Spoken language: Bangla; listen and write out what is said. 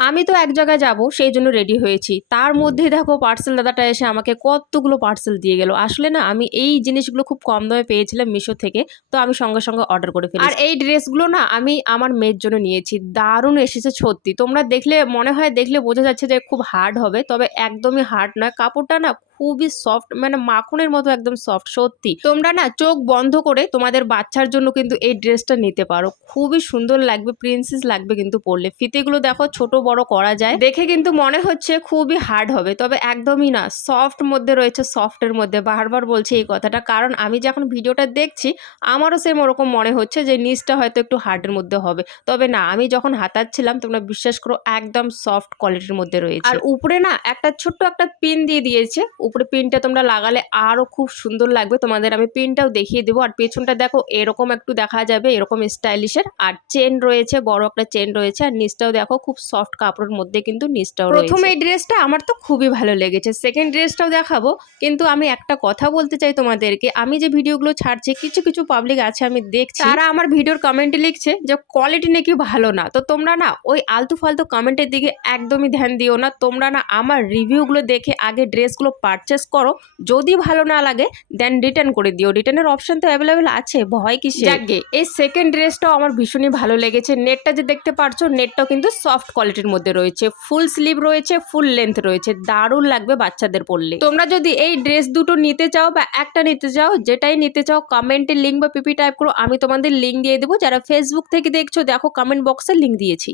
আমি তো এক জায়গায় যাব সেই জন্য রেডি হয়েছি। তার মধ্যেই দেখো পার্সেল দাদাটা এসে আমাকে কতগুলো পার্সেল দিয়ে গেল। আসলে না আমি এই জিনিসগুলো খুব কম দামে পেয়েছিলাম মিশো থেকে। তো আমি সঙ্গে, সঙ্গে অর্ডার করে ফেলেছি। আর এই ড্রেসগুলো না আমি আমার মেয়ের জন্য নিয়েছি। দারুণ এসেছে সত্যি। তোমরা দেখলে মনে হয় দেখলে বোঝা যাচ্ছে যে খুব হার্ড হবে। তবে একদমই হার্ড নয়। কাপড়টা না খুবই সফট, মানে মাখনের মতো একদম সফট সত্যি। তোমরা না চোখ বন্ধ করে তোমাদের বাচ্চার জন্য কিন্তু এই ড্রেসটা নিতে পারো। খুবই সুন্দর লাগবে, প্রিন্সেস লাগবে কিন্তু পরলে। ফিতেগুলো দেখো ছোট বড় করা যায়। দেখে কিন্তু মনে হচ্ছে খুবই হার্ড হবে, তবে একদমই না, সফট মধ্যে রয়েছে, সফটের মধ্যে। বারবার বলছি এই কথাটা, কারণ আমি যখন ভিডিওটা দেখছি আমারও সেম ওরকম মনে হচ্ছে যে নিচটা হয়তো একটু হার্ডের মধ্যে হবে, তবে না, আমি যখন হাতাচ্ছিলাম তোমরা বিশ্বাস করো একদম সফট কোয়ালিটির মধ্যে রয়েছে। আর উপরে না একটা ছোট্ট একটা পিন দিয়ে দিয়েছে। উপরে পিনটা তোমরা লাগালে আরো খুব সুন্দর লাগবে। তোমাদের আমি পিনটাও দেখিয়ে দেবো। আর পেছনটা দেখো এরকম একটু দেখা যাবে, এরকম স্টাইলিশের। আর চেন রয়েছে, বড় একটা চেন রয়েছে। আর নিচটাও দেখো খুব সফট কাপড়ের মধ্যে কিন্তু নিচটাও রয়েছে। প্রথম এই ড্রেসটা আমার তো খুবই ভালো লেগেছে। সেকেন্ড ড্রেসটাও দেখাবো, কিন্তু আমি একটা কথা বলতে চাই তোমাদেরকে। আমি যে ভিডিওগুলো ছাড়ছি, কিছু কিছু পাবলিক আছে আমি দেখছি, তারা আমার ভিডিওর কমেন্টে লিখছে যে কোয়ালিটি নাকি ভালো না। তো তোমরা না ওই আলতু ফালতু কমেন্টের দিকে একদমই ধ্যান দিও না। তোমরা না আমার রিভিউগুলো দেখে আগে ড্রেসগুলো পারচেস করো। যদি ভালো না লাগে দেন রিটার্ন করে দিও। রিটার্নের অপশন তো অ্যাভেলেবেল আছে, ভয় কিসে। যাকে এই সেকেন্ড ড্রেসটাও আমার ভীষণই ভালো লেগেছে। নেটটা যে দেখতে পারছো, নেটটাও কিন্তু সফট কোয়ালিটির মধ্যে রয়েছে। ফুল স্লিভ রয়েছে, ফুল লেন্থ রয়েছে। দারুণ লাগবে বাচ্চাদের পরলে। তোমরা যদি এই ড্রেস দুটো নিতে চাও বা একটা নিতে চাও, যেটাই নিতে চাও কমেন্টে লিঙ্ক বা পিপি টাইপ করো, আমি তোমাদের লিঙ্ক দিয়ে দেবো। যারা ফেসবুক থেকে দেখছো দেখো কমেন্ট বক্সে লিঙ্ক দিয়েছি।